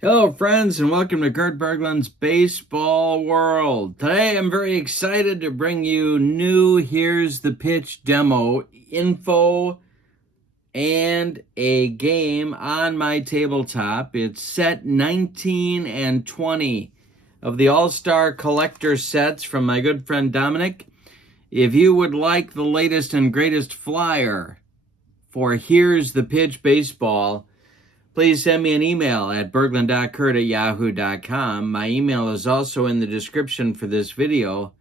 Hello, friends, and welcome to Kurt Berglund's Baseball World. Today, I'm very excited to bring you new Here's the Pitch demo info and a game on my tabletop. It's set 19 and 20 of the All-Star Collector sets from my good friend Dominic. If you would like the latest and greatest flyer for Here's the Pitch Baseball, please send me an email at berglund.kurt@yahoo.com. My email is also in the description for this video,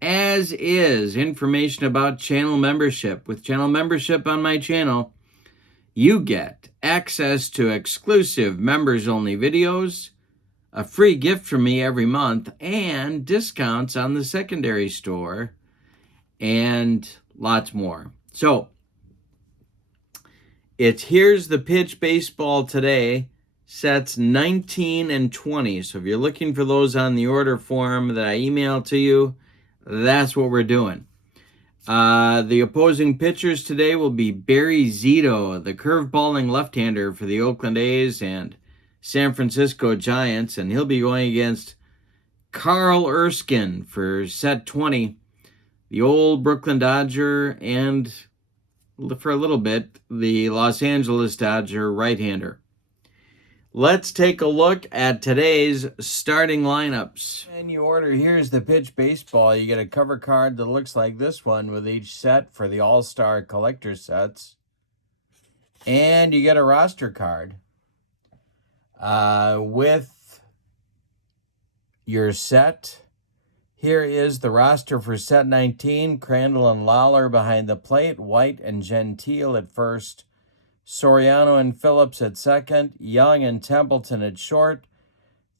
as is information about channel membership. With channel membership on my channel, you get access to exclusive members-only videos, a free gift from me every month, and discounts on the secondary store, and lots more. So, it's Here's the Pitch Baseball today, sets 19 and 20. So if you're looking for those on the order form that I emailed to you, that's what we're doing. The opposing pitchers today will be Barry Zito, the curveballing left-hander for the Oakland A's and San Francisco Giants, and he'll be going against Carl Erskine for set 20, the old Brooklyn Dodger, and for a little bit, the Los Angeles Dodger right-hander. Let's take a look at today's starting lineups. And you order Here's the Pitch Baseball, you get a cover card that looks like this one with each set for the All-Star Collector sets. And you get a roster card with your set. Here is the roster for set 19. Crandall and Lawler behind the plate. White and Gentile at first. Soriano and Phillips at second. Young and Templeton at short.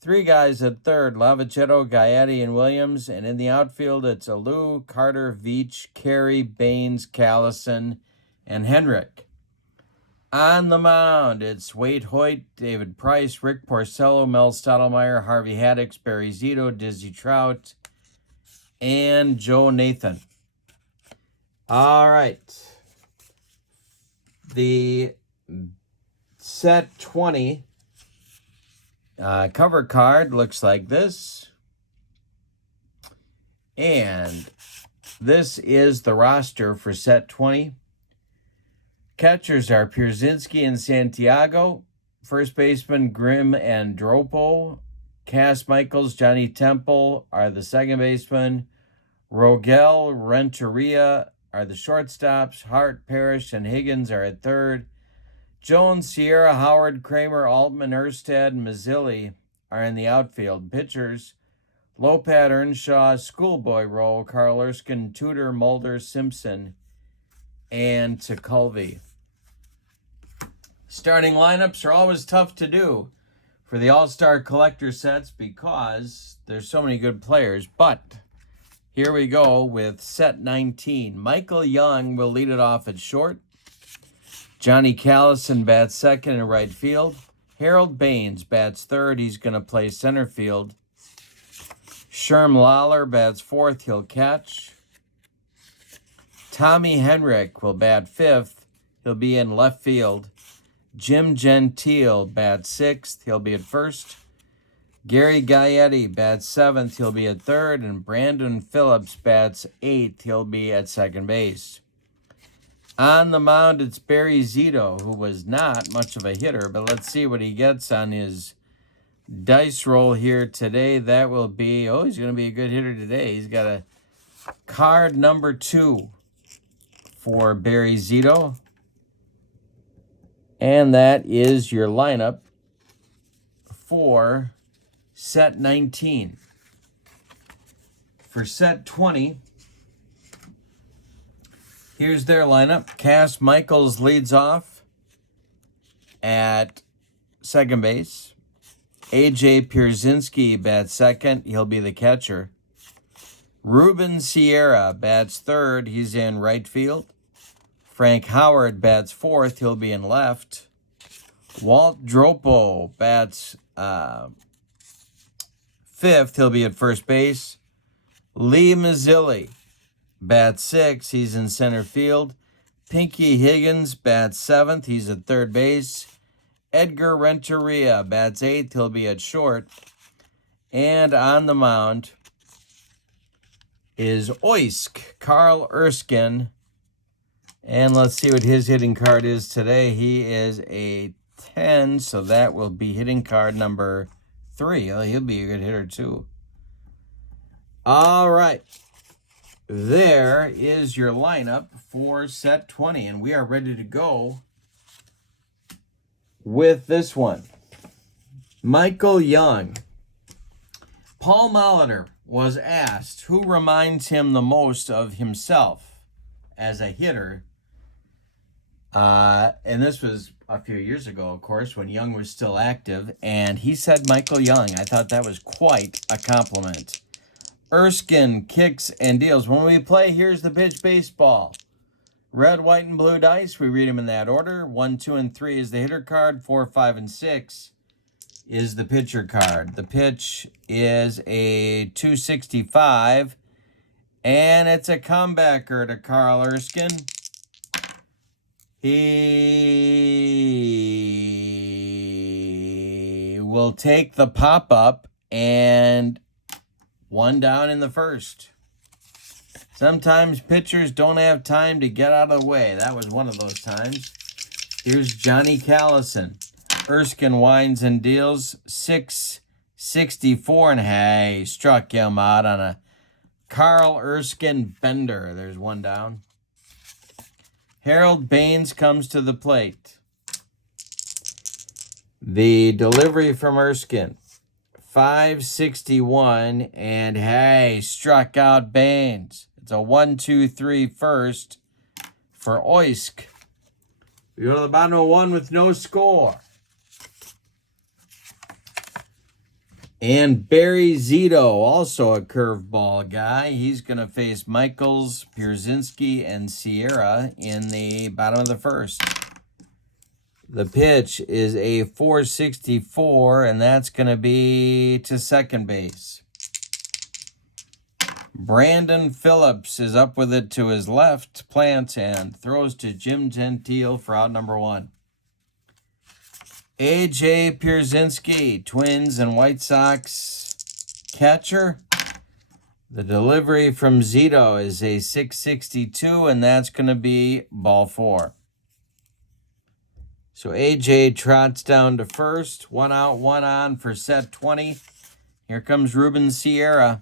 Three guys at third. Lavichetto, Gaetti, and Williams. And in the outfield, it's Alou, Carter, Veach, Carey, Baines, Callison, and Henrik. On the mound, it's Wade Hoyt, David Price, Rick Porcello, Mel Stottlemyre, Harvey Haddix, Barry Zito, Dizzy Trout, and Joe Nathan. All right. The set 20 cover card looks like this. And this is the roster for set 20. Catchers are Pierzynski and Santiago. First baseman Grimm and Dropo. Cass Michaels, Johnny Temple are the second baseman. Rogel, Renteria are the shortstops. Hart, Parrish, and Higgins are at third. Jones, Sierra, Howard, Kramer, Altman, Erstad, and Mazzilli are in the outfield. Pitchers, Lopat, Earnshaw, Schoolboy Rowe, Carl Erskine, Tudor, Mulder, Simpson, and Tekulve. Starting lineups are always tough to do for the All-Star Collector sets because there's so many good players. But here we go with set 19. Michael Young will lead it off at short. Johnny Callison bats second in right field. Harold Baines bats third. He's going to play center field. Sherm Lawler bats fourth. He'll catch. Tommy Henrik will bat fifth. He'll be in left field. Jim Gentile bats sixth. He'll be at first. Gary Gaetti bats seventh. He'll be at third. And Brandon Phillips bats eighth. He'll be at second base. On the mound, it's Barry Zito, who was not much of a hitter, but let's see what he gets on his dice roll here today. That will be, he's going to be a good hitter today. He's got a card number 2 for Barry Zito. And that is your lineup for set 19. For set 20, here's their lineup. Cass Michaels leads off at second base. A.J. Pierzynski bats second. He'll be the catcher. Ruben Sierra bats third. He's in right field. Frank Howard bats fourth. He'll be in left. Walt Dropo bats fifth. He'll be at first base. Lee Mazzilli bats sixth. He's in center field. Pinky Higgins bats seventh. He's at third base. Edgar Renteria bats 8th. He'll be at short. And on the mound is Carl Erskine. And let's see what his hitting card is today. He is a 10, so that will be hitting card number 3. Oh, he'll be a good hitter too. All right. There is your lineup for set 20, and we are ready to go with this one. Michael Young. Paul Molitor was asked who reminds him the most of himself as a hitter. And this was a few years ago, of course, when Young was still active. And he said Michael Young. I thought that was quite a compliment. Erskine kicks and deals. When we play, here's the pitch baseball. Red, white, and blue dice. We read them in that order. 1, 2, and 3 is the hitter card. 4, 5, and 6 is the pitcher card. The pitch is a 265, and it's a comebacker to Carl Erskine. He will take the pop-up, and 1 down in the first. Sometimes pitchers don't have time to get out of the way. That was one of those times. Here's Johnny Callison. Erskine winds and deals 664, and hey, struck him out on a Carl Erskine bender. There's 1 down. Harold Baines comes to the plate. The delivery from Erskine, 561, and hey, struck out Baines. It's a 1-2-3 first for Oysk. We go to the bottom of 1 with no score. And Barry Zito, also a curveball guy. He's going to face Michaels, Pierzynski, and Sierra in the bottom of the first. The pitch is a 464, and that's going to be to second base. Brandon Phillips is up with it to his left, plants, and throws to Jim Gentile for out number 1. A.J. Pierzynski, Twins and White Sox catcher. The delivery from Zito is a 662, and that's going to be ball 4. So A.J. trots down to first. 1 out, 1 on for set 20. Here comes Ruben Sierra.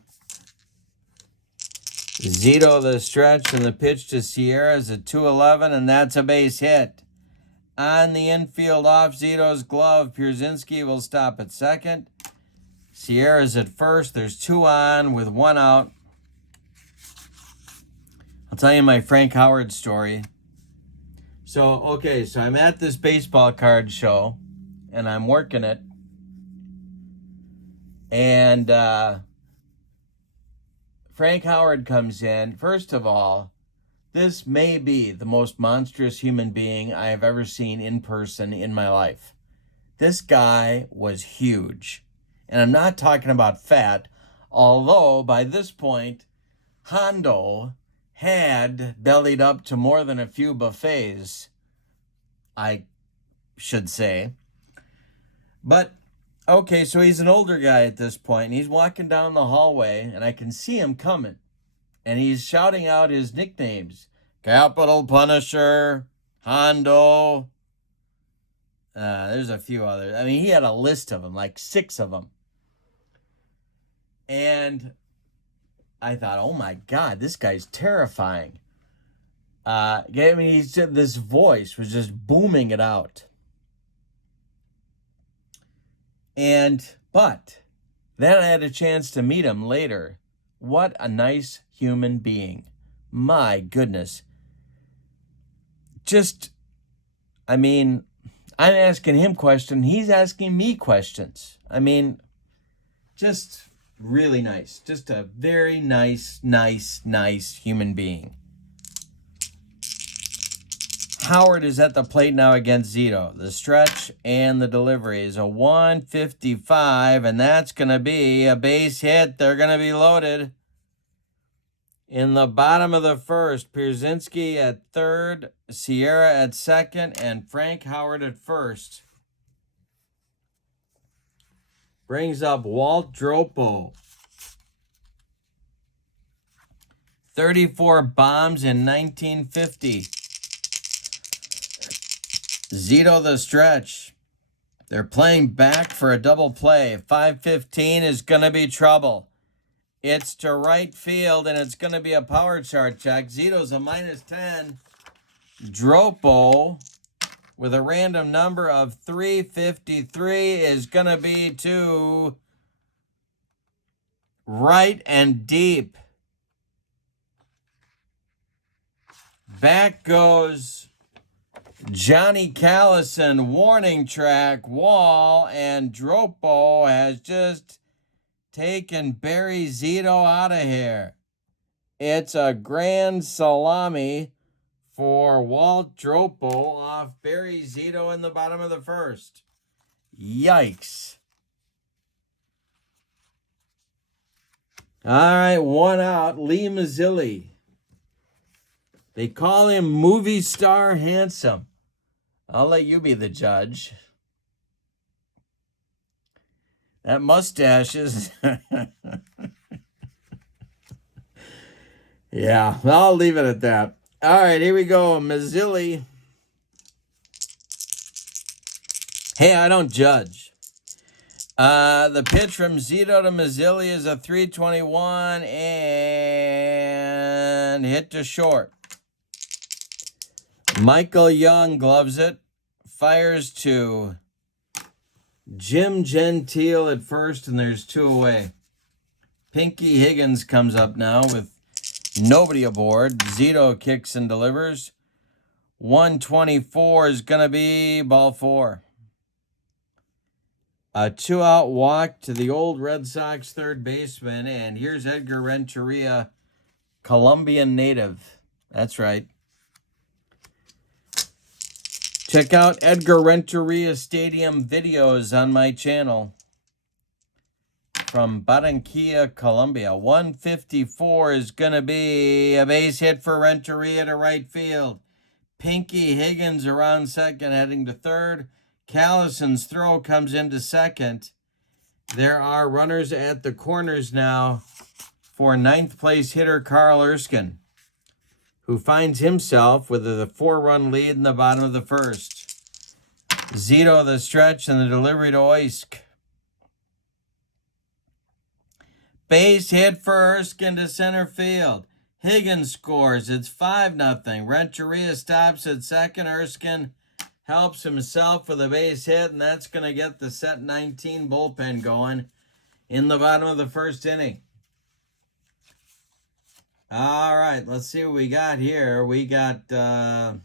Zito the stretch, and the pitch to Sierra is a 211, and that's a base hit. On the infield off Zito's glove, Pierzynski will stop at second. Sierra's at first. There's 2 on with 1 out. I'll tell you my Frank Howard story. So I'm at this baseball card show, and I'm working it. And Frank Howard comes in. First of all, this may be the most monstrous human being I have ever seen in person in my life. This guy was huge. And I'm not talking about fat, although by this point, Hondo had bellied up to more than a few buffets, I should say. But, okay, so he's an older guy at this point, and he's walking down the hallway, and I can see him coming. And he's shouting out his nicknames. Capital Punisher, Hondo. There's a few others. I mean, he had a list of them, like 6 of them. And I thought, oh my God, this guy's terrifying. I mean, this voice was just booming it out. But then I had a chance to meet him later. What a nice human being. My goodness. I'm asking him questions. He's asking me questions. I mean, just really nice. Just a very nice human being. Howard is at the plate now against Zito. The stretch and the delivery is a 155, and that's going to be a base hit. They're going to be loaded. In the bottom of the first, Pierzynski at third, Sierra at second, and Frank Howard at first. brings up Walt Dropo. 34 bombs in 1950. Zito the stretch. They're playing back for a double play. 5:15 is going to be trouble. It's to right field, and it's going to be a power chart check. Zito's a -10. Dropo, with a random number of 353, is going to be to right and deep. Back goes Johnny Callison, warning track, wall, and Dropo has just taken Barry Zito out of here. It's a grand salami for Walt Dropo off Barry Zito in the bottom of the first. Yikes. All right, one out, Lee Mazzilli. They call him movie star handsome. I'll let you be the judge. That mustache is... Yeah, I'll leave it at that. All right, here we go. Mazzilli. Hey, I don't judge. The pitch from Zito to Mazzilli is a 321 and hit to short. Michael Young gloves it, fires to Jim Gentile at first, and there's 2 away. Pinky Higgins comes up now with nobody aboard. Zito kicks and delivers. 124 is going to be ball 4. A 2-out walk to the old Red Sox third baseman, and here's Edgar Renteria, Colombian native. That's right. Check out Edgar Renteria Stadium videos on my channel from Barranquilla, Colombia. 154 is going to be a base hit for Renteria to right field. Pinky Higgins around second, heading to third. Callison's throw comes into second. There are runners at the corners now for 9th place hitter Carl Erskine, who finds himself with a 4-run lead in the bottom of the first. Zito the stretch and the delivery to Oysk. Base hit for Erskine to center field. Higgins scores. It's 5-0. Renteria stops at second. Erskine helps himself with a base hit, and that's going to get the set 19 bullpen going in the bottom of the first inning. All right, let's see what we got here. We got hey,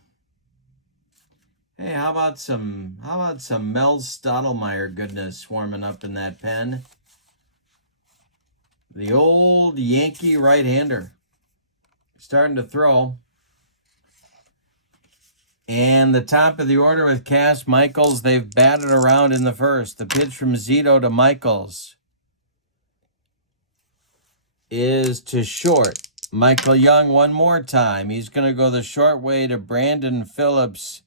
how about some Mel Stottlemyre goodness warming up in that pen? The old Yankee right-hander starting to throw. And the top of the order with Cass Michaels, they've batted around in the first. The pitch from Zito to Michaels is to short. Michael Young one more time. He's going to go the short way to Brandon Phillips,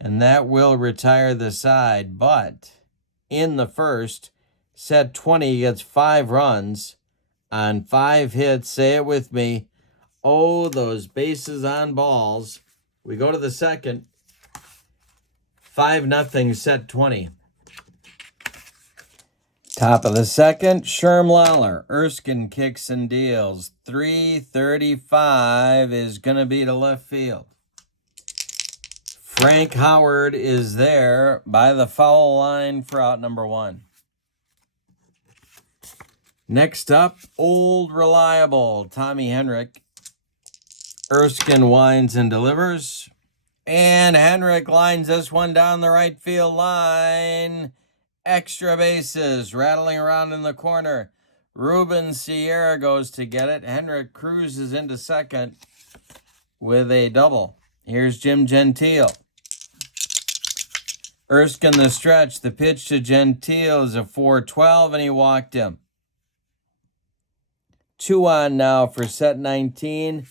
and that will retire the side. But in the first, set 20 gets 5 runs on 5 hits. Say it with me. Oh, those bases on balls. We go to the second. 5-0, set 20. Top of the second, Sherm Lawler. Erskine kicks and deals. 335 is going to be to left field. Frank Howard is there by the foul line for out number 1. Next up, old reliable Tommy Henrik. Erskine winds and delivers. And Henrik lines this one down the right field line. Extra bases rattling around in the corner. Ruben Sierra goes to get it. Henrik cruises into second with a double. Here's Jim Gentile. Erskine the stretch. The pitch to Gentile is a 4-12, and he walked him. 2 on now for set 19.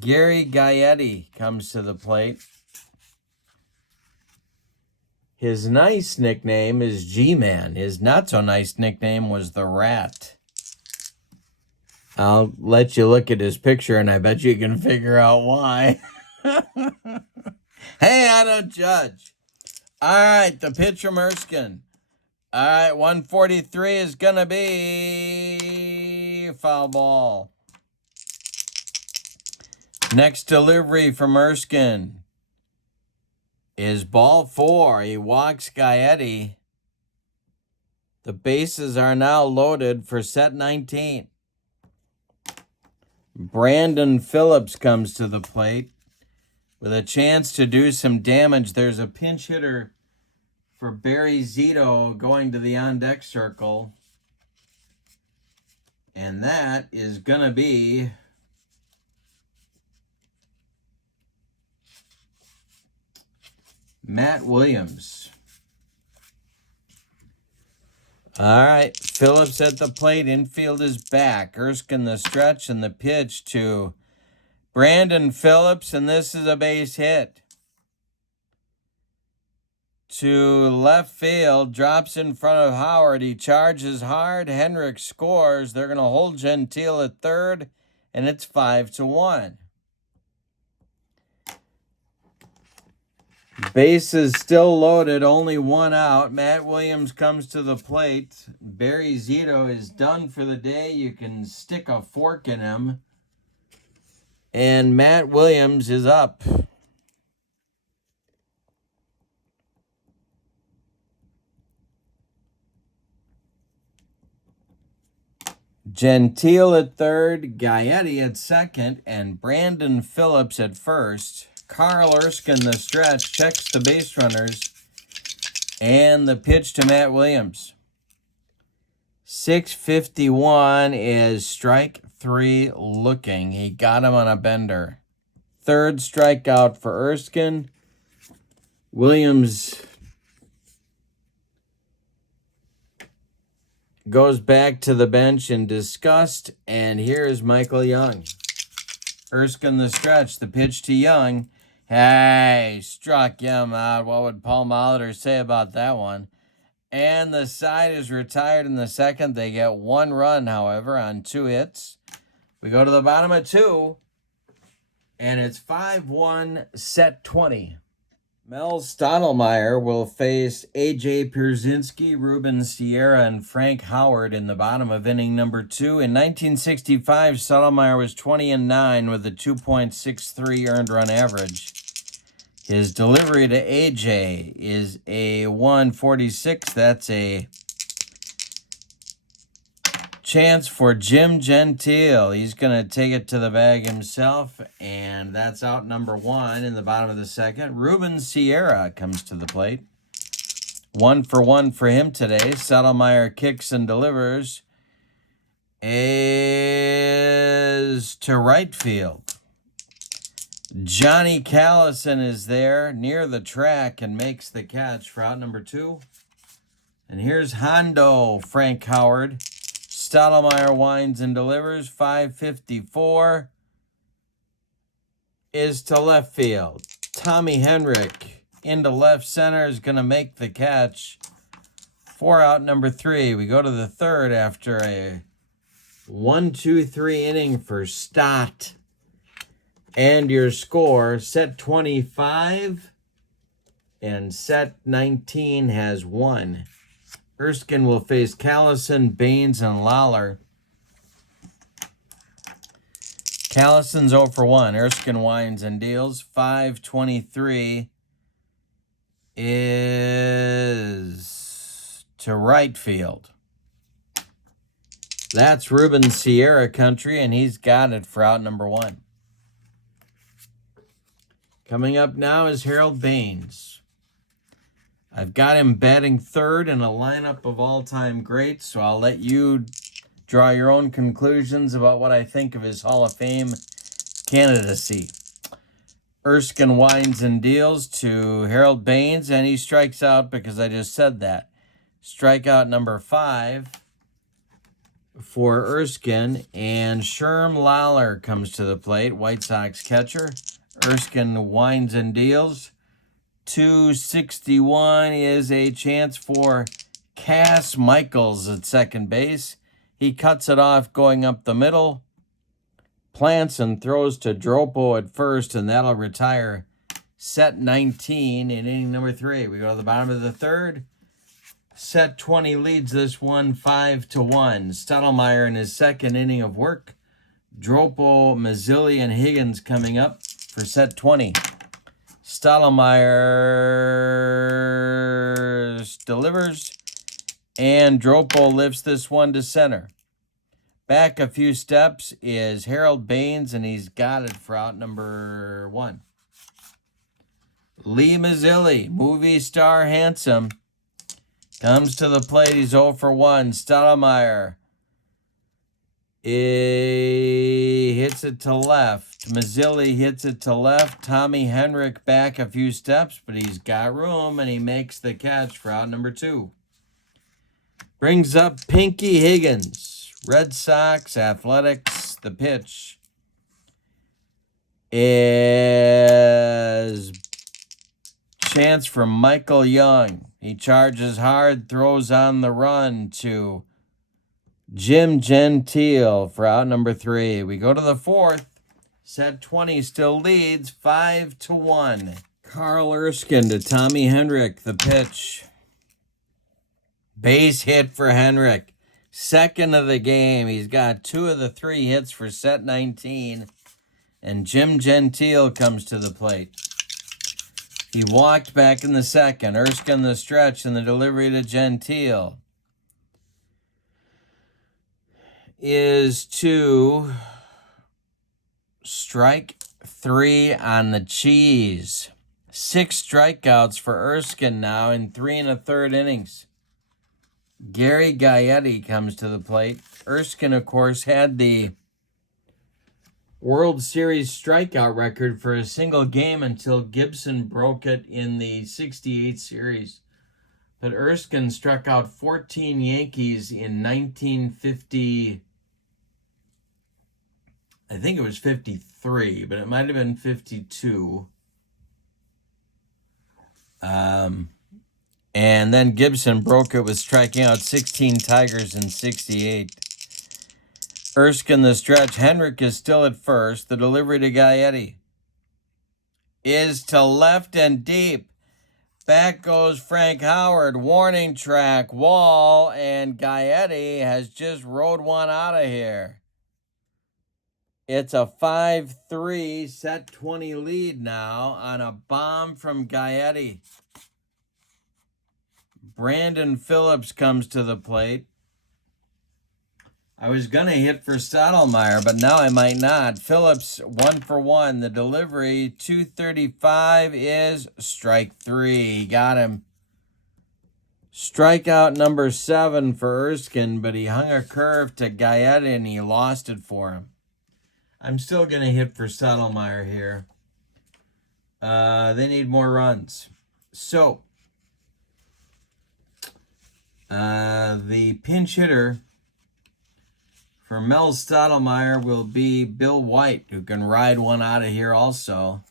Gary Gaetti comes to the plate. His nice nickname is G-Man. His not-so-nice nickname was the Rat. I'll let you look at his picture, and I bet you can figure out why. Hey, I don't judge. All right, the pitch from Erskine. All right, 143 is going to be foul ball. Next delivery from Erskine is ball 4. He walks Gaetti. The bases are now loaded for set 19. Brandon Phillips comes to the plate with a chance to do some damage. There's a pinch hitter for Barry Zito going to the on-deck circle. And that is going to be Matt Williams. All right, Phillips at the plate. Infield is back. Erskine the stretch and the pitch to Brandon Phillips, and this is a base hit. To left field, drops in front of Howard. He charges hard. Hendricks scores. They're going to hold Gentile at third, and it's 5-1. Bases still loaded, only one out. Matt Williams comes to the plate. Barry Zito is done for the day. You can stick a fork in him. And Matt Williams is up. Gentile at third, Gaetti at second, and Brandon Phillips at first. Carl Erskine, the stretch, checks the base runners, and the pitch to Matt Williams. 6:51 is strike 3 looking. He got him on a bender. Third strikeout for Erskine. Williams goes back to the bench in disgust, and here's Michael Young. Erskine the stretch, the pitch to Young. Hey, struck him out. What would Paul Molitor say about that one? And the side is retired in the second. They get 1 run, however, on 2 hits. We go to the bottom of 2, and it's 5-1, set 20. Mel Stottlemyre will face A.J. Pierzynski, Ruben Sierra, and Frank Howard in the bottom of inning number 2. In 1965, Stottlemyre was 20-9 with a 2.63 earned run average. His delivery to A.J. is a 146. That's a chance for Jim Gentile. He's going to take it to the bag himself, and that's out number 1 in the bottom of the second. Ruben Sierra comes to the plate. 1 for 1 for him today. Stottlemyre kicks and delivers. Is to right field. Johnny Callison is there near the track and makes the catch for out number 2. And here's Hondo, Frank Howard. Stottlemyre winds and delivers. 5:54 is to left field. Tommy Henrik into left center is going to make the catch for out number 3. We go to the third after a 1-2-3 inning for Stott. And your score, set 25 and set 19 has 1. Erskine will face Callison, Baines, and Lawler. Callison's 0 for 1. Erskine winds and deals. 5:23 is to right field. That's Ruben Sierra country, and he's got it for out number 1. Coming up now is Harold Baines. I've got him batting third in a lineup of all-time greats, so I'll let you draw your own conclusions about what I think of his Hall of Fame candidacy. Erskine winds and deals to Harold Baines, and he strikes out because I just said that. Strikeout number 5 for Erskine, and Sherm Lawler comes to the plate, White Sox catcher. Erskine winds and deals. 261 is a chance for Cass Michaels at second base. He cuts it off going up the middle. Plants and throws to Dropo at first, and that'll retire set 19 in inning number 3. We go to the bottom of the third. Set 20 leads this one 5-1. Stottlemyre in his second inning of work. Dropo, Mazzilli, and Higgins coming up for set 20. Stottlemyre delivers, and Dropo lifts this one to center. Back a few steps is Harold Baines, and he's got it for out number 1. Lee Mazzilli, movie star handsome, comes to the plate. He's 0 for 1. Stottlemyre hits it to left. Mazzilli hits it to left. Tommy Henrik back a few steps, but he's got room, and he makes the catch for out number 2. Brings up Pinky Higgins. Red Sox Athletics. The pitch is chance for Michael Young. He charges hard, throws on the run to Jim Gentile for out number 3. We go to the 4th. Set 20 still leads 5-1. Carl Erskine to Tommy Henrik. The pitch. Base hit for Henrik. Second of the game. He's got 2 of the 3 hits for set 19. And Jim Gentile comes to the plate. He walked back in the second. Erskine the stretch and the delivery to Gentile is to strike 3 on the cheese. 6 strikeouts for Erskine now in 3 1/3 innings. Gary Gaetti comes to the plate. Erskine, of course, had the World Series strikeout record for a single game until Gibson broke it in the 68 series. But Erskine struck out 14 Yankees in 1950. I think it was 53, but it might have been 52. And then Gibson broke it with striking out 16 Tigers in 68. Erskine the stretch. Henrik is still at first. The delivery to Gaetti is to left and deep. Back goes Frank Howard. Warning track, wall, and Gaetti has just rode one out of here. It's a 5-3 set 20 lead now on a bomb from Gaetti. Brandon Phillips comes to the plate. I was going to hit for Stottlemyre, but now I might not. Phillips 1 for 1. The delivery, 235 is strike 3. Got him. Strikeout number 7 for Erskine, but he hung a curve to Gaetti and he lost it for him. I'm still going to hit for Stottlemyre here. They need more runs. So, the pinch hitter for Mel Stottlemyre will be Bill White, who can ride one out of here also.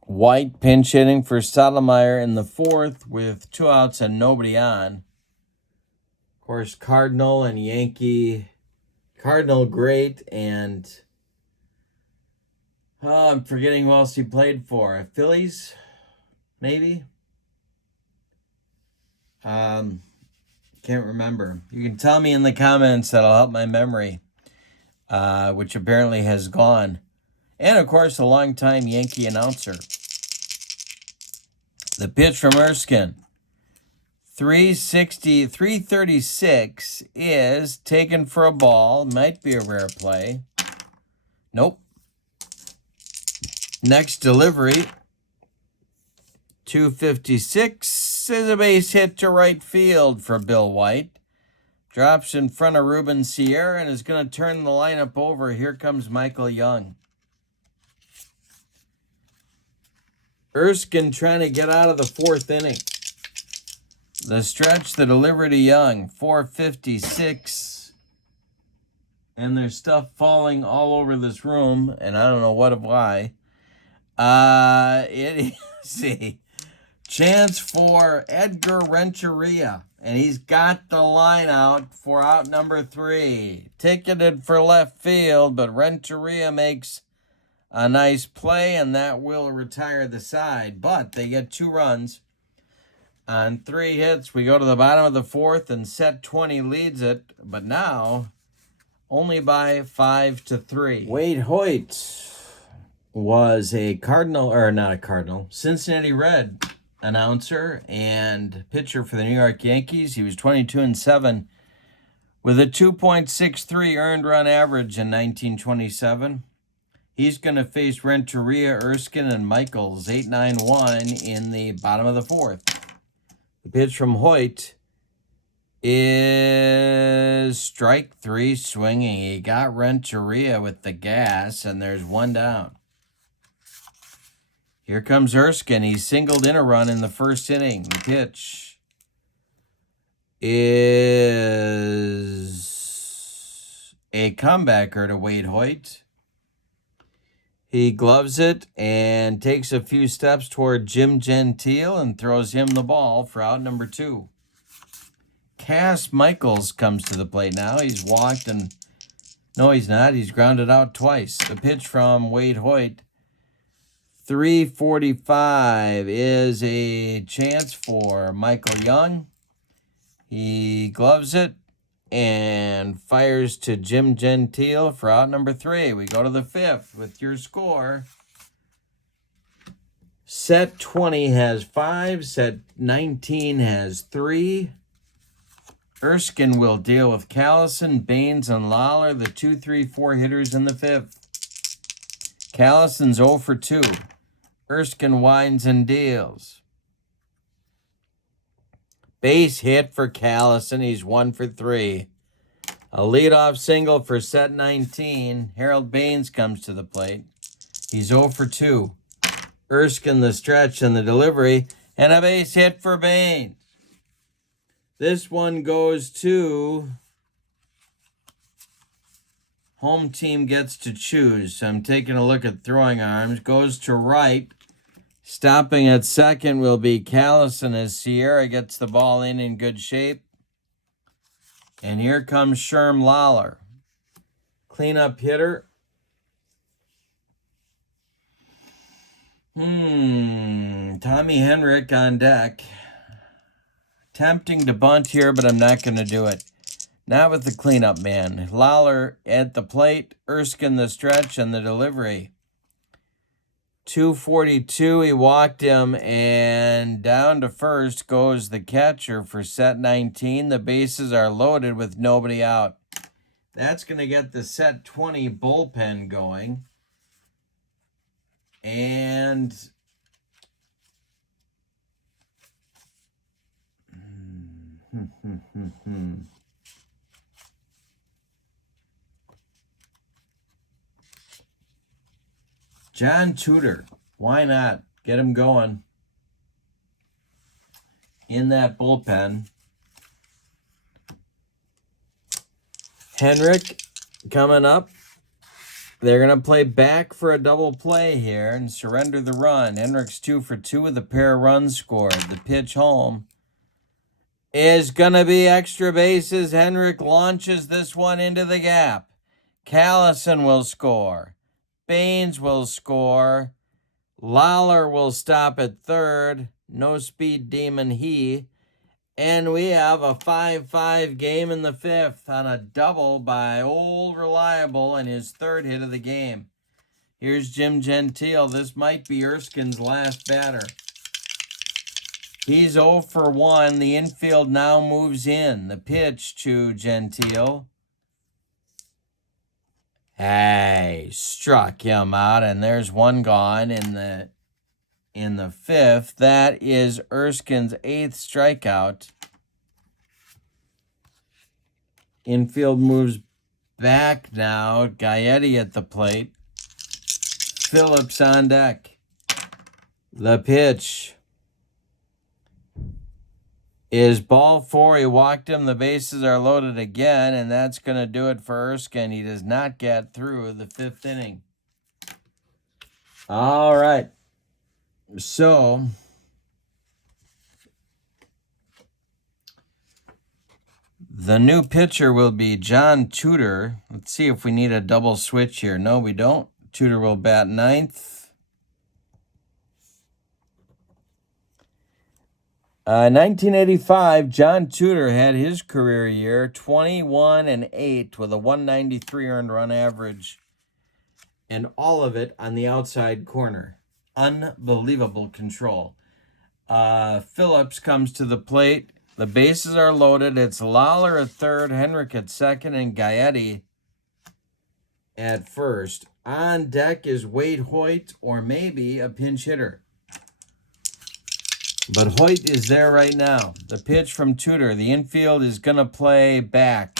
White pinch hitting for Stottlemyre in the 4th with 2 outs and nobody on. Of course, Cardinal and Yankee. Cardinal great, and I'm forgetting who else he played for. Phillies, maybe? Can't remember. You can tell me in the comments. That'll help my memory, which apparently has gone. And, of course, a longtime Yankee announcer. The pitch from Erskine. 336 is taken for a ball. Might be a rare play. Nope. Next delivery. 256 is a base hit to right field for Bill White. Drops in front of Ruben Sierra and is going to turn the lineup over. Here comes Michael Young. Erskine trying to get out of the 4th inning. The stretch, the delivery to Young, 456. And there's stuff falling all over this room, and I don't know why. It is a chance for Edgar Renteria, and he's got the line out for out number 3. Ticketed for left field, but Renteria makes a nice play, and that will retire the side. But they get 2 runs on 3 hits. We go to the bottom of the 4th, and set 20 leads it, but now only by 5-3. Wade Hoyt was a Cincinnati Red announcer and pitcher for the New York Yankees. He was 22-7 with a 2.63 earned run average in 1927. He's going to face Renteria, Erskine, and Michaels, 8-9-1 in the bottom of the 4th. The pitch from Hoyt is strike 3 swinging. He got Renteria with the gas, and there's 1 down. Here comes Erskine. He singled in a run in the 1st inning. The pitch is a comebacker to Wade Hoyt. He gloves it and takes a few steps toward Jim Gentile and throws him the ball for out number 2. Cass Michaels comes to the plate now. He's walked and... No, he's not. He's grounded out twice. The pitch from Wade Hoyt, 345, is a chance for Michael Young. He gloves it and fires to Jim Gentile for out number 3. We go to the 5th with your score. Set 20 has 5. Set 19 has 3. Erskine will deal with Callison, Baines, and Lawler, the 2, 3, 4 hitters in the 5th. Callison's 0 for 2. Erskine winds and deals. Base hit for Callison. He's 1 for 3. A leadoff single for set 19. Harold Baines comes to the plate. He's 0 for 2. Erskine the stretch and the delivery. And a base hit for Baines. This one goes to... Home team gets to choose. So I'm taking a look at throwing arms. Goes to right. Stopping at second will be Callison as Sierra gets the ball in good shape. And here comes Sherm Lawler. Cleanup hitter. Tommy Henrik on deck. Tempting to bunt here, but I'm not going to do it. Not with the cleanup man. Lawler at the plate. Erskine the stretch and the delivery. 242, he walked him, and down to first goes the catcher for set 19. The bases are loaded with nobody out. That's going to get the set 20 bullpen going. And John Tudor, why not? Get him going in that bullpen. Henrik coming up. They're going to play back for a double play here and surrender the run. Henrik's 2 for 2 with a pair of runs scored. The pitch home is going to be extra bases. Henrik launches this one into the gap. Callison will score. Baines will score. Lawler will stop at third. No speed demon he. And we have a 5-5 game in the 5th on a double by Old Reliable and his 3rd hit of the game. Here's Jim Gentile. This might be Erskine's last batter. He's 0 for 1. The infield now moves in. The pitch to Gentile. Hey, struck him out, and there's one gone in the 5th. That is Erskine's 8th strikeout. Infield moves back now. Gaetti at the plate. Phillips on deck. The pitch is ball 4. He walked him. The bases are loaded again, and that's going to do it for Erskine. He does not get through the 5th inning. All right. So the new pitcher will be John Tudor. Let's see if we need a double switch here. No, we don't. Tudor will bat 9th. 1985, John Tudor had his career year, 21-8 with a 193 earned run average, and all of it on the outside corner. Unbelievable control. Phillips comes to the plate. The bases are loaded. It's Lawler at third, Henrik at second, and Gaetti at first. On deck is Wade Hoyt or maybe a pinch hitter. But Hoyt is there right now. The pitch from Tudor. The infield is going to play back.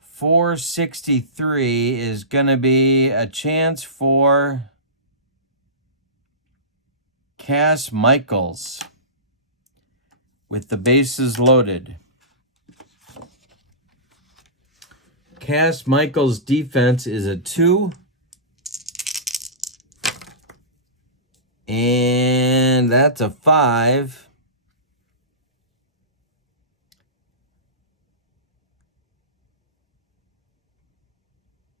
463 is going to be a chance for Cass Michaels with the bases loaded. Cass Michaels' defense is a 2. And that's a 5.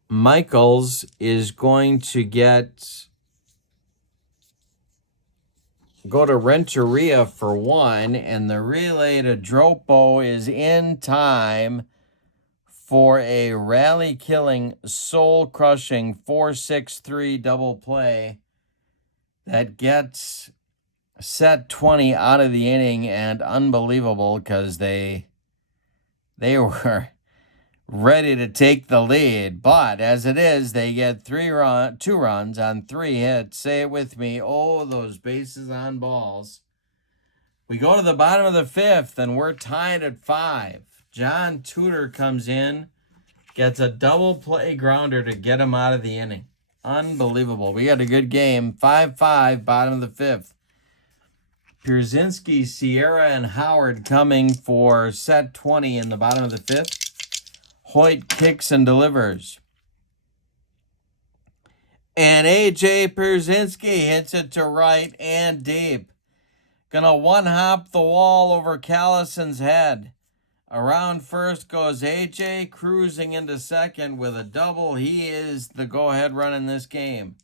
Michaels is going to go to Renteria for 1, and the relay to Dropo is in time for a rally-killing, soul-crushing 4-6-3 double play that gets set 20 out of the inning, and unbelievable because they were ready to take the lead. But as it is, they get 2 runs on 3 hits. Say it with me. Oh, those bases on balls. We go to the bottom of the 5th, and we're tied at 5. John Tudor comes in, gets a double play grounder to get him out of the inning. Unbelievable. We got a good game. 5-5, bottom of the 5th. Pierzynski, Sierra, and Howard coming for set 20 in the bottom of the 5th. Hoyt kicks and delivers. And A.J. Pierzynski hits it to right and deep. Gonna one-hop the wall over Callison's head. Around first goes A.J. cruising into second with a double. He is the go-ahead run in this game.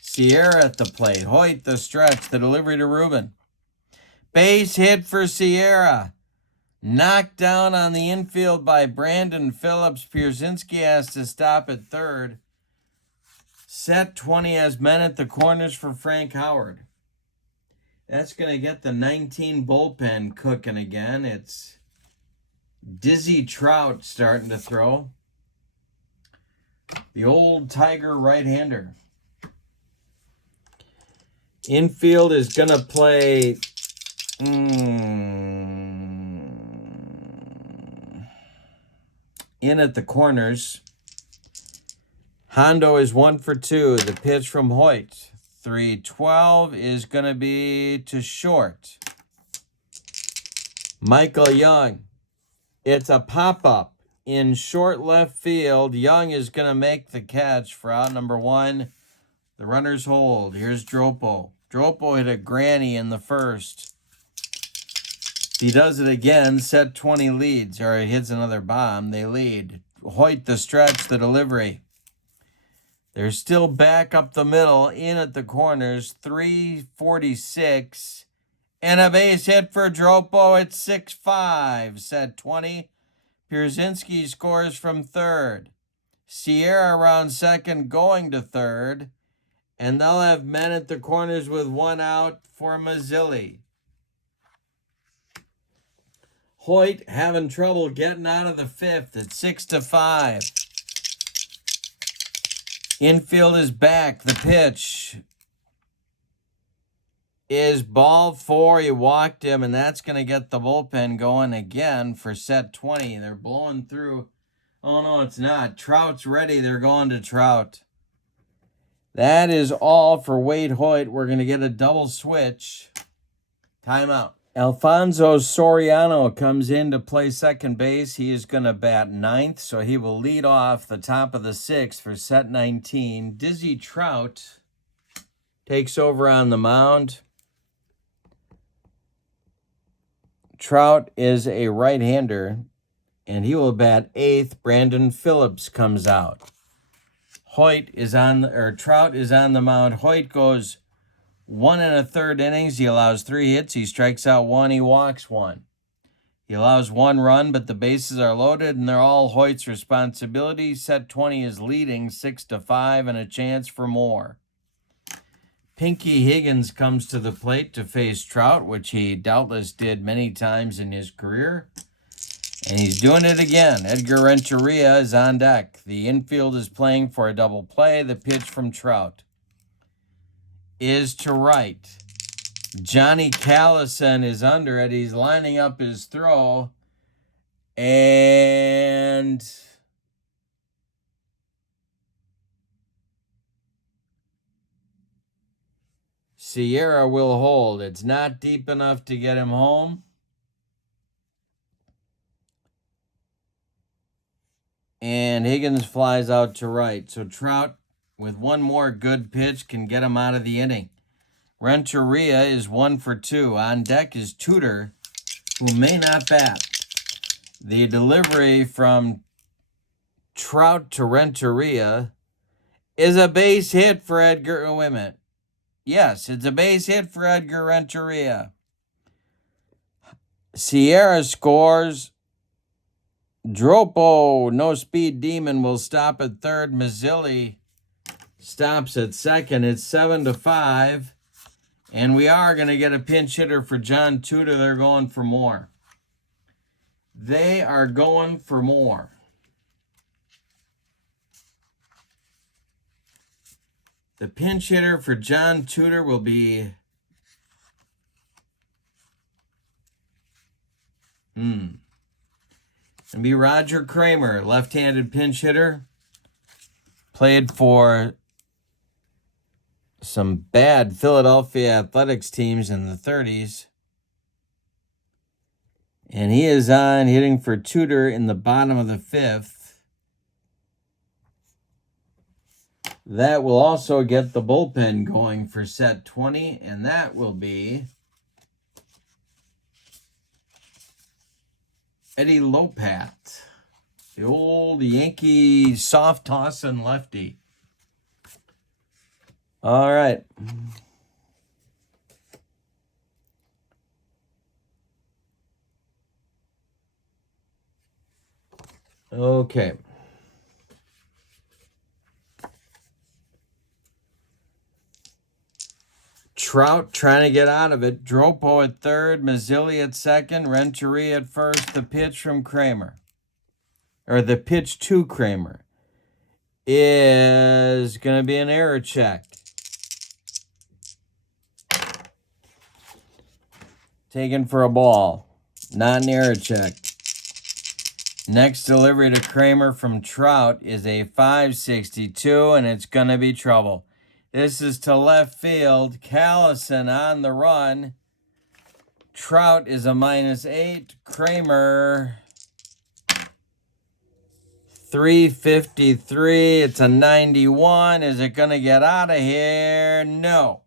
Sierra at the plate. Hoyt the stretch. The delivery to Rubin. Base hit for Sierra. Knocked down on the infield by Brandon Phillips. Pierzynski has to stop at third. Set 20 has men at the corners for Frank Howard. That's going to get the 19 bullpen cooking again. It's Dizzy Trout starting to throw. The old Tiger right-hander. Infield is going to play in at the corners. Hondo is 1 for 2. The pitch from Hoyt. 3-12 is going to be to short. Michael Young. It's a pop-up in short left field. Young is going to make the catch for out number 1. The runners hold. Here's Dropo. Dropo hit a granny in the first. If he does it again, set 20 leads, or he hits another bomb, they lead. Hoyt the stretch, the delivery. They're still back up the middle, in at the corners, 3:46. And a base hit for Dropo at 6-5. Set 20. Pierzynski scores from third. Sierra around second, going to third. And they'll have men at the corners with 1 out for Mazzilli. Hoyt having trouble getting out of the 5th at 6-5. Infield is back. The pitch is ball 4. He walked him, and that's going to get the bullpen going again for set 20. They're blowing through. Oh, no, it's not. Trout's ready. They're going to Trout. That is all for Wade Hoyt. We're going to get a double switch. Timeout. Alfonso Soriano comes in to play second base. He is going to bat ninth, so he will lead off the top of the sixth for set 19. Dizzy Trout takes over on the mound. Trout is a right-hander, and he will bat eighth. Brandon Phillips comes out. Trout is on the mound. Hoyt goes 1 1/3 innings. He allows 3 hits. He strikes out 1. He walks 1. He allows 1 run, but the bases are loaded, and they're all Hoyt's responsibility. Set 20 is leading 6-5 and a chance for more. Pinky Higgins comes to the plate to face Trout, which he doubtless did many times in his career. And he's doing it again. Edgar Renteria is on deck. The infield is playing for a double play. The pitch from Trout is to right. Johnny Callison is under it. He's lining up his throw. And Sierra will hold. It's not deep enough to get him home. And Higgins flies out to right. So Trout, with one more good pitch, can get him out of the inning. Renteria is 1 for 2. On deck is Tudor, who may not bat. The delivery from Trout to Renteria is a base hit for Edgar. Wait a minute. Yes, it's a base hit for Edgar Renteria. Sierra scores. Dropo, no speed demon, will stop at third. Mazzilli stops at second. It's 7-5. And we are going to get a pinch hitter for John Tudor. They're going for more. They are going for more. The pinch hitter for John Tudor will be and be Roger Kramer, left-handed pinch hitter. Played for some bad Philadelphia Athletics teams in the 30s. And he is on hitting for Tudor in the bottom of the 5th. That will also get the bullpen going for set 20, and that will be Eddie Lopat, the old Yankee soft tossing lefty. All right. Okay. Trout trying to get out of it. Dropo at third, Mazzilli at second, Renteria at first. The pitch from Kramer, or the pitch to Kramer, is going to be an error check. Taken for a ball. Not an error check. Next delivery to Kramer from Trout is a 562, and it's going to be trouble. This is to left field. Callison on the run. Trout is a -8. Kramer, 353. It's a 91. Is it going to get out of here? No.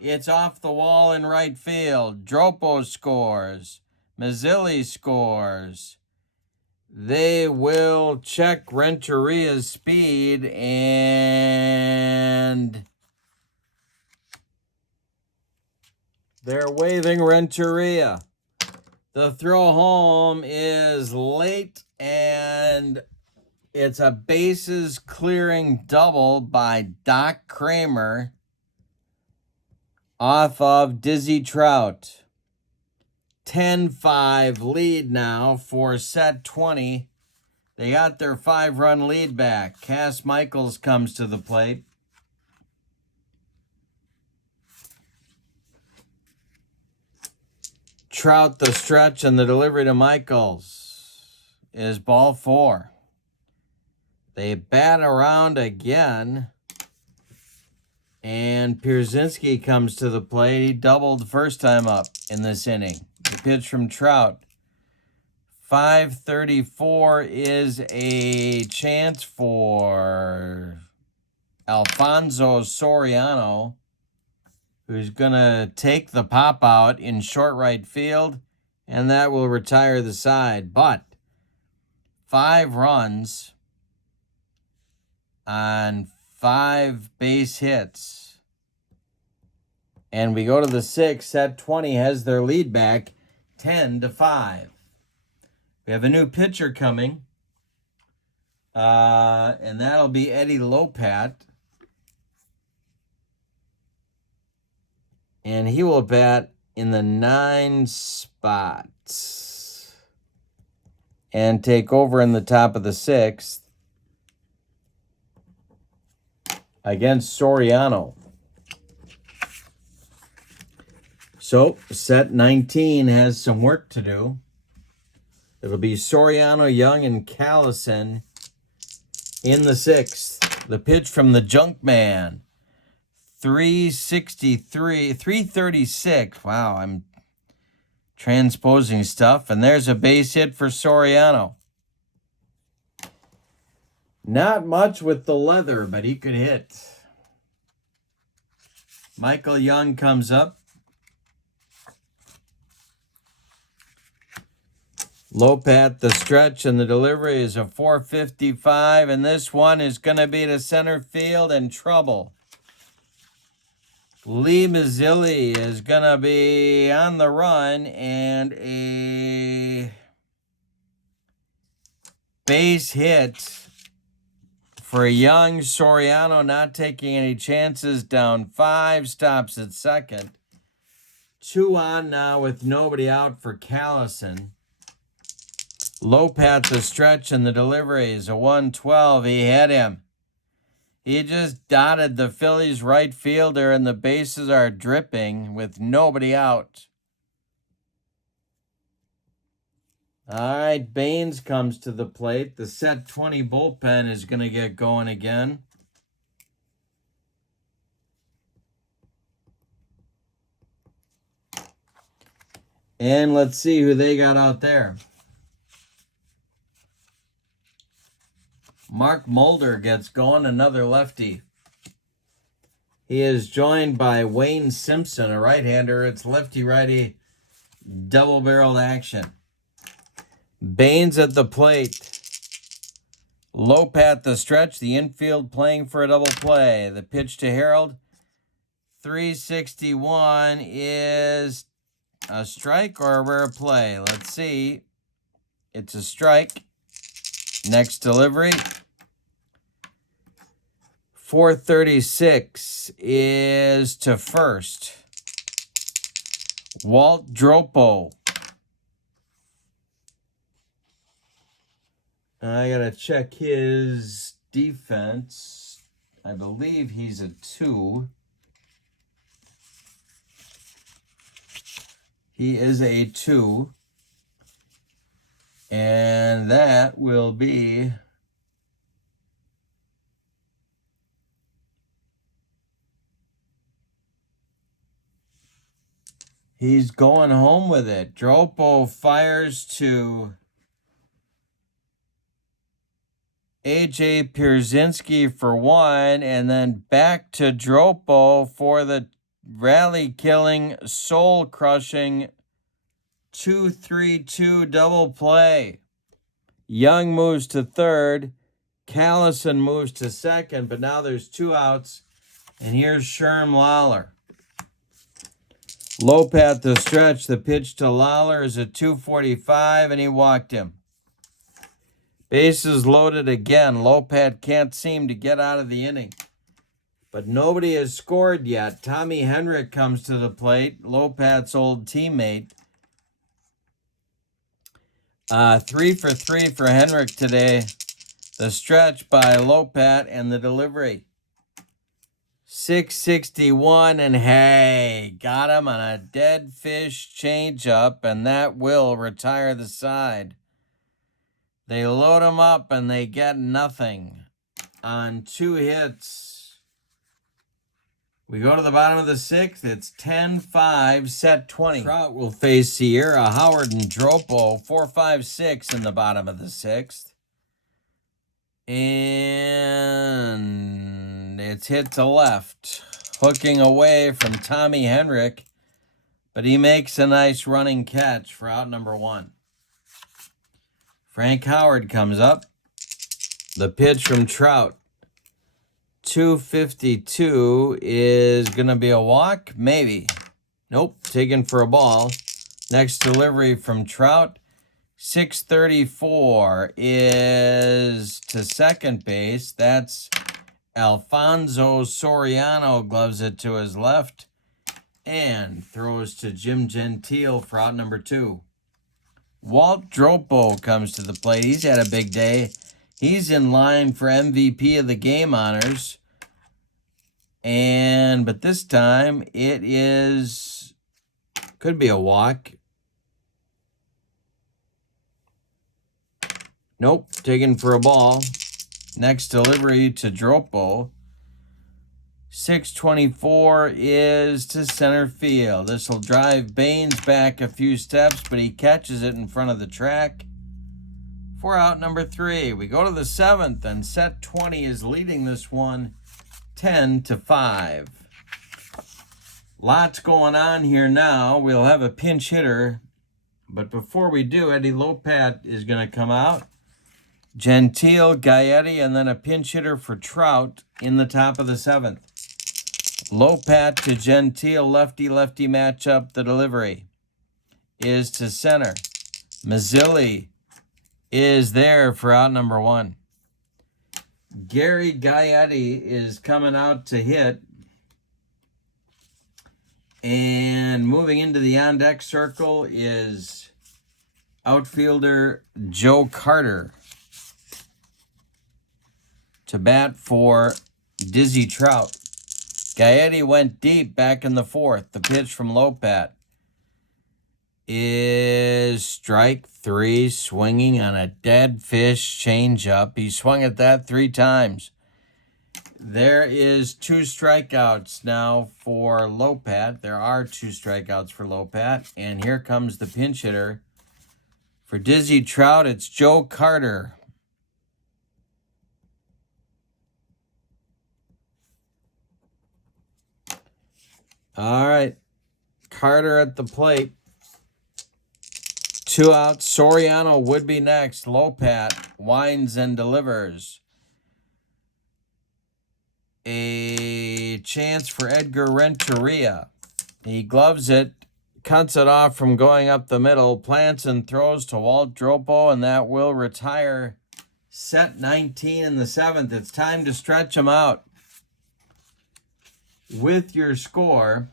It's off the wall in right field. Dropo scores. Mazzilli scores. They will check Renteria's speed, and they're waving Renteria. The throw home is late, and it's a bases clearing double by Doc Kramer off of Dizzy Trout. 10-5 lead now for set 20. They got their 5-run lead back. Cass Michaels comes to the plate. Trout the stretch, and the delivery to Michaels is ball 4. They bat around again, and Pierzynski comes to the plate. He doubled the first time up in this inning. The pitch from Trout. 5:34 is a chance for Alfonso Soriano, who's going to take the pop out in short right field, and that will retire the side. But 5 runs on 5 base hits. And we go to the 6th. Set 20 has their lead back 10-5. We have a new pitcher coming, and that'll be Eddie Lopat. And he will bat in the 9 spots and take over in the top of the 6th against Soriano. So, set 19 has some work to do. It'll be Soriano, Young, and Callison in the 6th. The pitch from the Junkman. 336. Wow, I'm transposing stuff. And there's a base hit for Soriano. Not much with the leather, but he could hit. Michael Young comes up. Lopat, the stretch, and the delivery is a 455, and this one is going to be to center field and trouble. Lee Mazzilli is going to be on the run, and a base hit for Young. Soriano not taking any chances, down 5, stops at second. 2 on now with nobody out for Callison. Lopat, the stretch, and the delivery is a 112. He hit him. He just dotted the Phillies right fielder, and the bases are dripping with nobody out. All right, Baines comes to the plate. The set 20 bullpen is going to get going again. And let's see who they got out there. Mark Mulder gets going, another lefty. He is joined by Wayne Simpson, a right-hander. It's lefty-righty double-barreled action. Baines at the plate. Lopat the stretch, the infield playing for a double play. The pitch to Harold. 361 is a strike or a rare play. Let's see. It's a strike. Next delivery. 436 is to first. Walt Dropo. I got to check his defense. I believe he's a 2. He is a 2. And that will be he's going home with it. Dropo fires to A.J. Pierzynski for 1, and then back to Dropo for the rally-killing, soul-crushing 2-3-2 double play. Young moves to third. Callison moves to second, but now there's 2 outs, and here's Sherm Lawler. Lopat the stretch. The pitch to Lawler is a 245, and he walked him. Bases loaded again. Lopat can't seem to get out of the inning. But nobody has scored yet. Tommy Henrik comes to the plate, Lopat's old teammate. 3 for 3 for Henrik today. The stretch by Lopat and the delivery. 661, and hey, got him on a dead fish changeup, and that will retire the side. They load him up, and they get nothing on 2 hits We go to the bottom of the 6th. It's 10-5, set 20. Trout will face Sierra, Howard, and Dropo. 4-5-6 in the bottom of the 6th. And it's hit to left. Hooking away from Tommy Henrik. But he makes a nice running catch for out number 1. Frank Howard comes up. The pitch from Trout. 252 is going to be a walk? Maybe. Nope, taken for a ball. Next delivery from Trout. 634 is to second base. That's Alfonso Soriano, gloves it to his left and throws to Jim Gentile for out number 2. Walt Dropo comes to the plate. He's had a big day. He's in line for MVP of the game honors. But this time it is, could be a walk. Nope, taken for a ball. Next delivery to Dropo. 624 is to center field. This will drive Baines back a few steps, but he catches it in front of the track for out number 3. We go to the 7th, and set 20 is leading this one 10-5. Lots going on here now. We'll have a pinch hitter, but before we do, Eddie Lopat is going to come out. Gentile, Gaetti, and then a pinch hitter for Trout in the top of the 7th. Lopat to Gentile, lefty-lefty matchup. The delivery is to center. Mazzilli is there for out number 1. Gary Gaetti is coming out to hit. And moving into the on-deck circle is outfielder Joe Carter to bat for Dizzy Trout. Gaetti went deep back in the 4th. The pitch from Lopat is strike 3, swinging on a dead fish changeup. He swung at that 3 times. There is 2 strikeouts now for Lopat. There are 2 strikeouts for Lopat. And here comes the pinch hitter for Dizzy Trout. It's Joe Carter. All right. Carter at the plate. 2 outs. Soriano would be next. Lopat winds and delivers. A chance for Edgar Renteria. He gloves it, cuts it off from going up the middle, plants and throws to Walt Dropo, and that will retire set 19 in the 7th. It's time to stretch him out. With your score,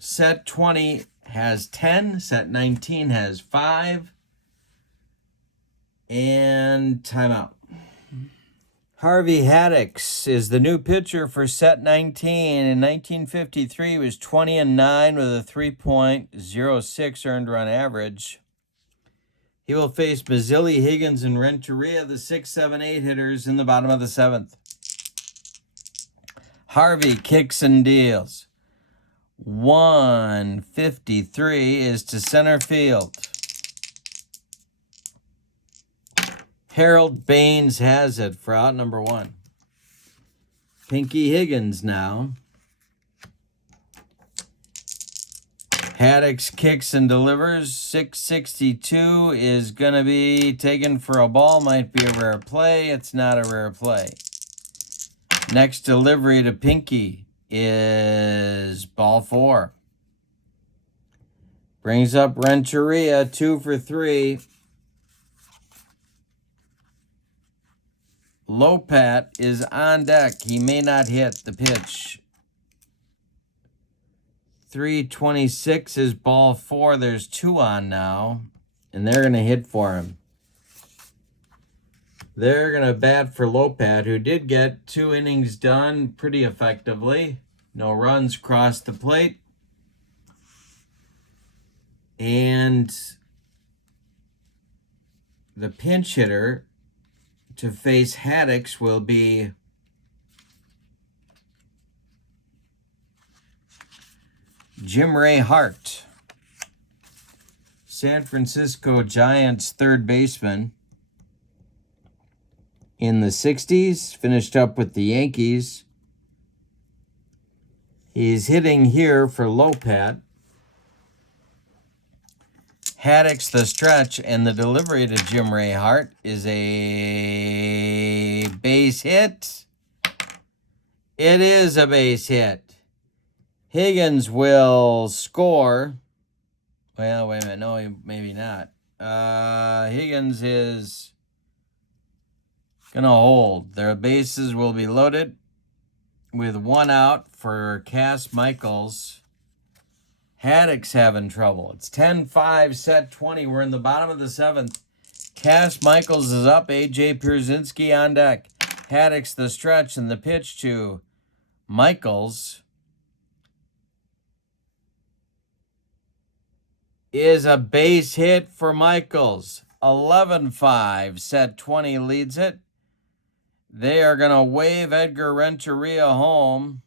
set 20 has 10, set 19 has 5, and timeout. Harvey Haddix is the new pitcher for set 19. In 1953, he was 20-9 with a 3.06 earned run average. He will face Mazzilli, Higgins, and Renteria, the 6, 7, 8 hitters in the bottom of the 7th. Harvey kicks and deals. 153 is to center field. Harold Baines has it for out number 1. Pinky Higgins now. Haddix kicks and delivers. 662 is going to be taken for a ball. Might be a rare play. It's not a rare play. Next delivery to Pinky is ball 4. Brings up Renteria, 2 for 3. Lopat is on deck. He may not hit the pitch. 326 is ball 4. There's 2 on now, and they're going to hit for him. They're going to bat for Lopat, who did get 2 innings done pretty effectively. No runs crossed the plate. And the pinch hitter to face Haddix will be Jim Ray Hart, San Francisco Giants third baseman. In the 60s, finished up with the Yankees. He's hitting here for Lopat. Haddix the stretch, and the delivery to Jim Ray Hart is a base hit. It is a base hit. Higgins will score. Well, wait a minute. No, maybe not. Higgins is going to hold. Their bases will be loaded with one out for Cass Michaels. Haddix having trouble. It's 10-5, set 20. We're in the bottom of the seventh. Cass Michaels is up. A.J. Pierzynski on deck. Haddix the stretch, and the pitch to Michaels is a base hit for Michaels. 11-5, set 20 leads it. They are going to wave Edgar Renteria home.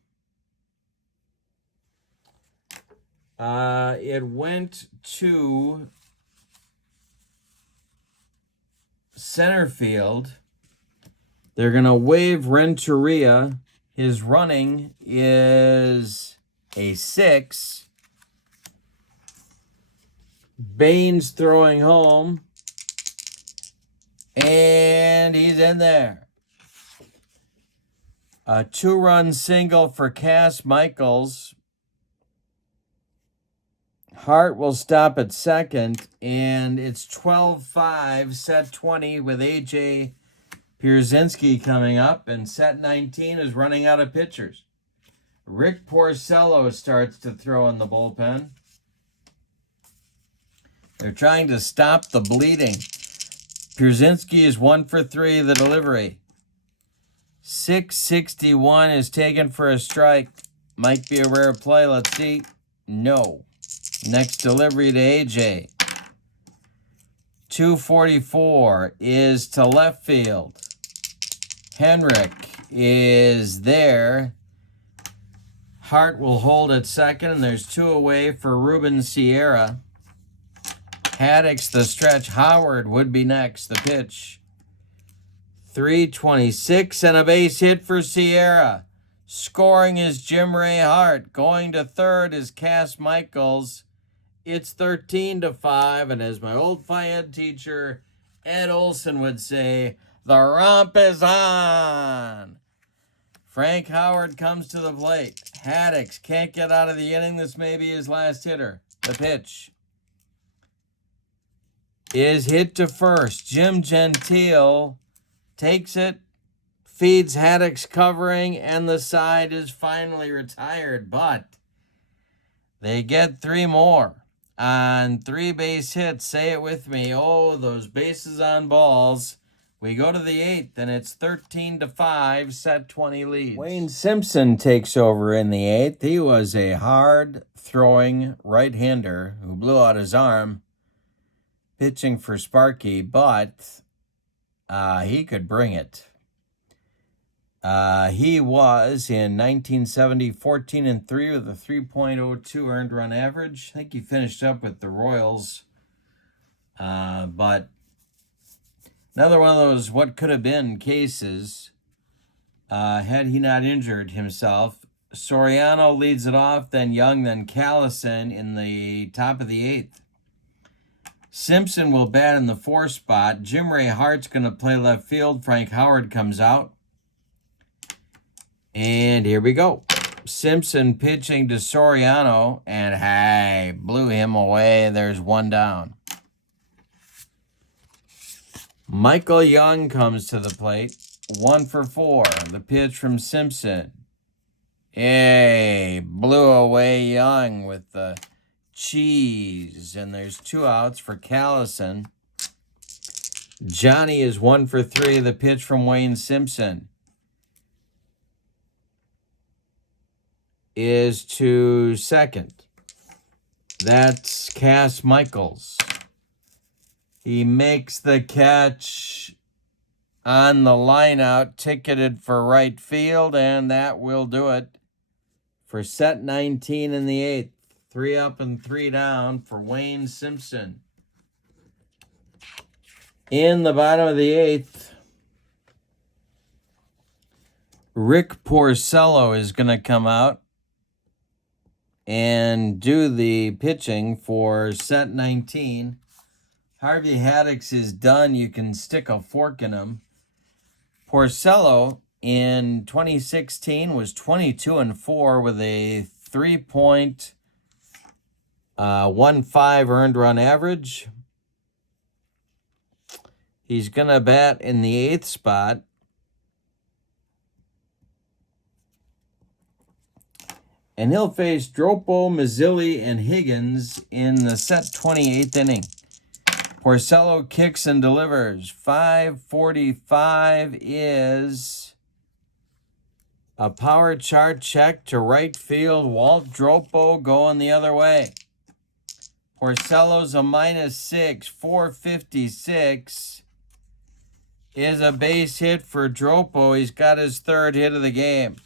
It went to center field. They're going to wave Renteria. His running is a 6. Baines throwing home. And he's in there. A 2-run single for Cass Michaels. Hart will stop at second, and it's 12-5, set 20 with A.J. Pierzynski coming up, and set 19 is running out of pitchers. Rick Porcello starts to throw in the bullpen. They're trying to stop the bleeding. Pierzynski is 1 for 3, the delivery. 661 is taken for a strike. Might be a rare play. Let's see. No. Next delivery to AJ. 244 is to left field. Henrik is there. Hart will hold at second, and there's 2 away for Ruben Sierra. Haddix the stretch. Howard would be next. The pitch. 326 and a base hit for Sierra. Scoring is Jim Ray Hart. Going to third is Cass Michaels. It's 13-5, and as my old Phi Ed teacher Ed Olson would say, the romp is on. Frank Howard comes to the plate. Haddix can't get out of the inning. This may be his last hitter. The pitch is hit to first. Jim Gentile takes it, feeds Haddix covering, and the side is finally retired. But they get 3 more on 3 base hits. Say it with me. Oh, those bases on balls. We go to the 8th, and it's 13-5, set 20 leads. Wayne Simpson takes over in the 8th. He was a hard-throwing right-hander who blew out his arm pitching for Sparky, but he could bring it. He was, in 1970, 14-3 with a 3.02 earned run average. I think he finished up with the Royals. But another one of those what could have been cases had he not injured himself. Soriano leads it off, then Young, then Callison in the top of the 8th. Simpson will bat in the 4th spot. Jim Ray Hart's going to play left field. Frank Howard comes out. And here we go. Simpson pitching to Soriano, and hey, blew him away. There's 1 down. Michael Young comes to the plate. 1 for 4. The pitch from Simpson. Hey, blew away Young with the cheese. And there's 2 outs for Callison. Johnny is 1 for 3. The pitch from Wayne Simpson is to second. That's Cass Michaels. He makes the catch on the line out, ticketed for right field, and that will do it for set 19 in the 8th. 3 up and 3 down for Wayne Simpson. In the bottom of the 8th, Rick Porcello is going to come out and do the pitching for set 19. Harvey Haddix is done. You can stick a fork in him. Porcello in 2016 was 22-4 with a 3.15 earned run average. He's going to bat in the 8th spot. And he'll face Dropo, Mazzilli, and Higgins in the set 28th inning. Porcello kicks and delivers. 5:45 is a power chart check to right field. Walt Dropo going the other way. Porcello's a -6. 456 is a base hit for Dropo. He's got his 3rd hit of the game.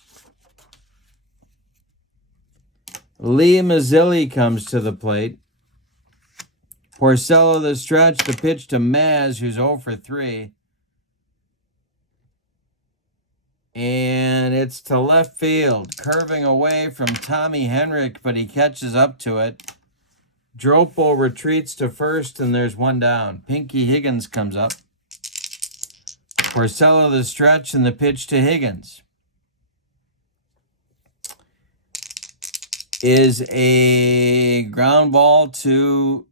Lee Mazzilli comes to the plate. Porcello the stretch, the pitch to Maz, who's 0 for 3. And it's to left field, curving away from Tommy Henrik, but he catches up to it. Dropo retreats to first, and there's 1 down. Pinky Higgins comes up. Porcello the stretch, and the pitch to Higgins is a ground ball to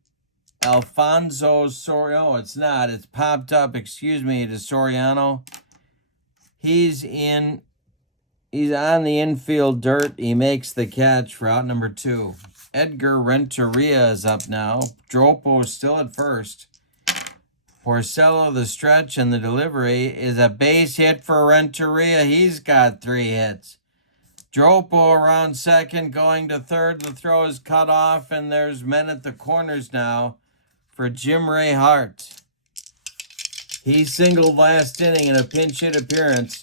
Alfonso Soriano. It's not. It's popped up, to Soriano. He's on the infield dirt. He makes the catch for out number 2. Edgar Renteria is up now. Dropo is still at first. Porcello the stretch, and the delivery is a base hit for Renteria. He's got 3 hits. Dropo around second, going to third. The throw is cut off, and there's men at the corners now for Jim Ray Hart. He singled last inning in a pinch hit appearance.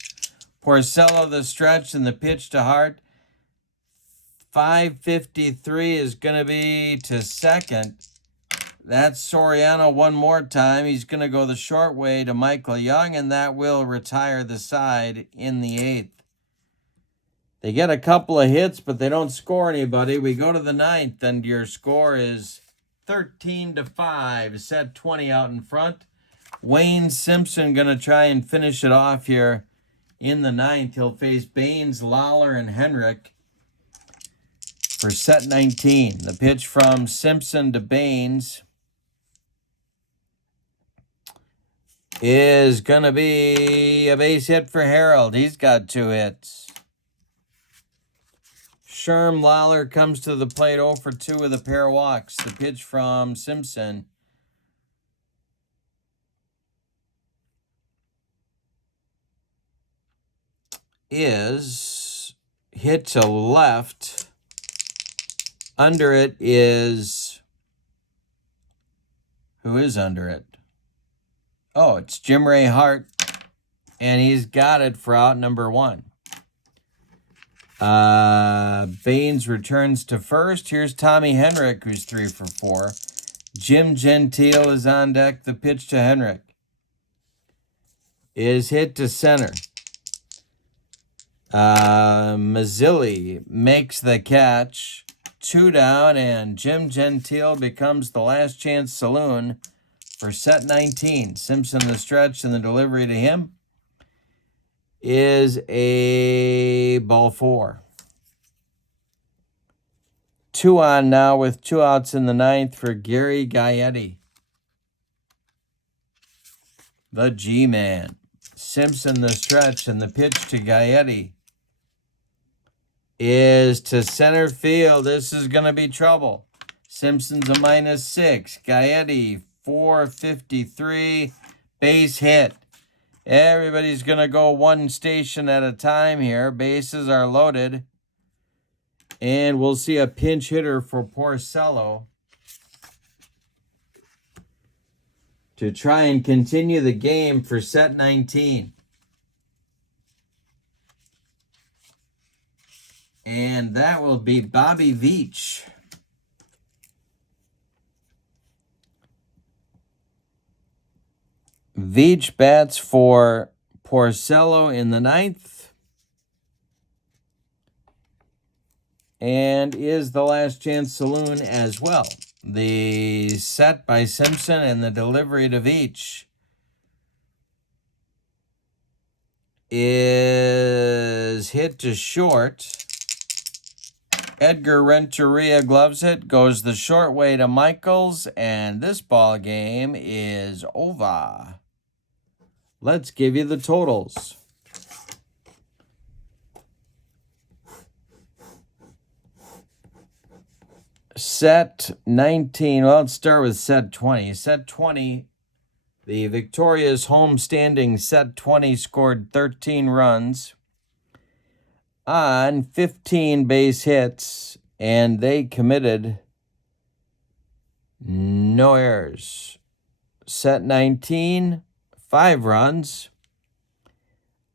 Porcello the stretch, and the pitch to Hart. 5:53 is going to be to second. That's Soriano one more time. He's going to go the short way to Michael Young, and that will retire the side in the 8th. They get a couple of hits, but they don't score anybody. We go to the 9th, and your score is 13-5. Set 20 out in front. Wayne Simpson going to try and finish it off here in the 9th. He'll face Baines, Lawler, and Henrik for set 19. The pitch from Simpson to Baines is going to be a base hit for Harold. He's got 2 hits. Sherm Lawler comes to the plate 0 for 2 with a pair of walks. The pitch from Simpson is hit to left. Under it is... Who is under it? Oh, it's Jim Ray Hart, and he's got it for out number 1. Baines returns to first. Here's Tommy Henrik, who's 3 for 4. Jim Gentile is on deck. The pitch to Henrik is hit to center. Mazzilli makes the catch. 2 down, and Jim Gentile becomes the last chance saloon for set 19. Simpson the stretch, and the delivery to him is a ball 4. 2 on now with 2 outs in the 9th for Gary Gaetti, the G-Man. Simpson the stretch, and the pitch to Gaetti is to center field. This is going to be trouble. Simpson's a -6. Gaetti, 453, base hit. Everybody's going to go one station at a time here. Bases are loaded. And we'll see a pinch hitter for Porcello to try and continue the game for set 19. And that will be Bobby Veach. Veach bats for Porcello in the 9th. And is the Last Chance Saloon as well. The set by Simpson and the delivery to Veach is hit to short. Edgar Renteria gloves it, goes the short way to Michaels, and this ball game is over. Let's give you the totals. Set 19, well, let's start with set 20. Set 20, the victorious home-standing set 20 scored 13 runs on 15 base hits, and they committed no errors. Set 19, 5 runs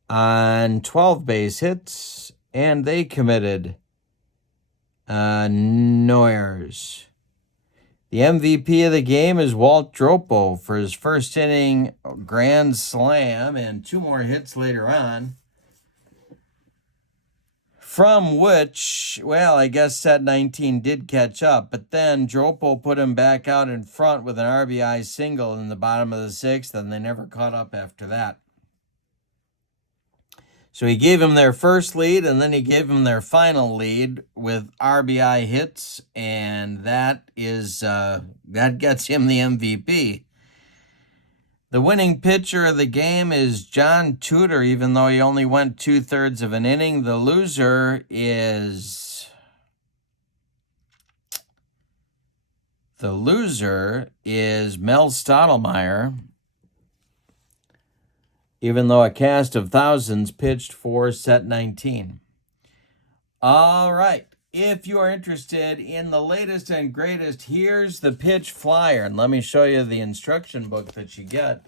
on 12 base hits, and they committed no errors. The MVP of the game is Walt Dropo for his first inning grand slam and 2 more hits later on. From which, well, I guess set 19 did catch up, but then Dropo put him back out in front with an RBI single in the bottom of the 6th, and they never caught up after that. So he gave him their first lead, and then he gave him their final lead with RBI hits, and that gets him the MVP. The winning pitcher of the game is John Tudor, even though he only went 2/3 of an inning. The loser is Mel Stottlemyre, even though a cast of thousands pitched for set 19. All right. If you are interested in the latest and greatest, here's the pitch flyer. And let me show you the instruction book that you get.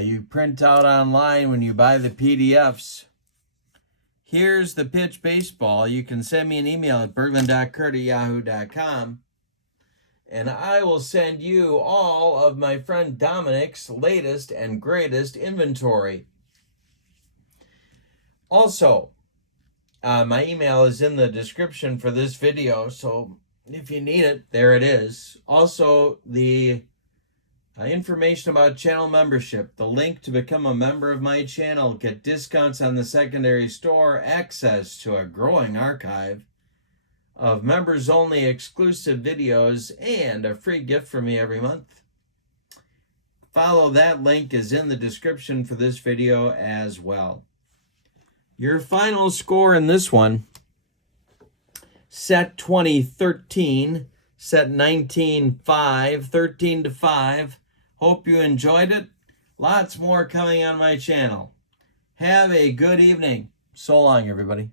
You print out online when you buy the PDFs. Here's the pitch baseball. You can send me an email at berglund.kurt@yahoo.com. And I will send you all of my friend Dominic's latest and greatest inventory. Also, my email is in the description for this video, so if you need it, there it is. Also, the information about channel membership, the link to become a member of my channel, get discounts on the secondary store, access to a growing archive of members-only exclusive videos, and a free gift from me every month. Follow that link is in the description for this video as well. Your final score in this one, set 20, 13, set 19, 5, 13-5. Hope you enjoyed it. Lots more coming on my channel. Have a good evening. So long, everybody.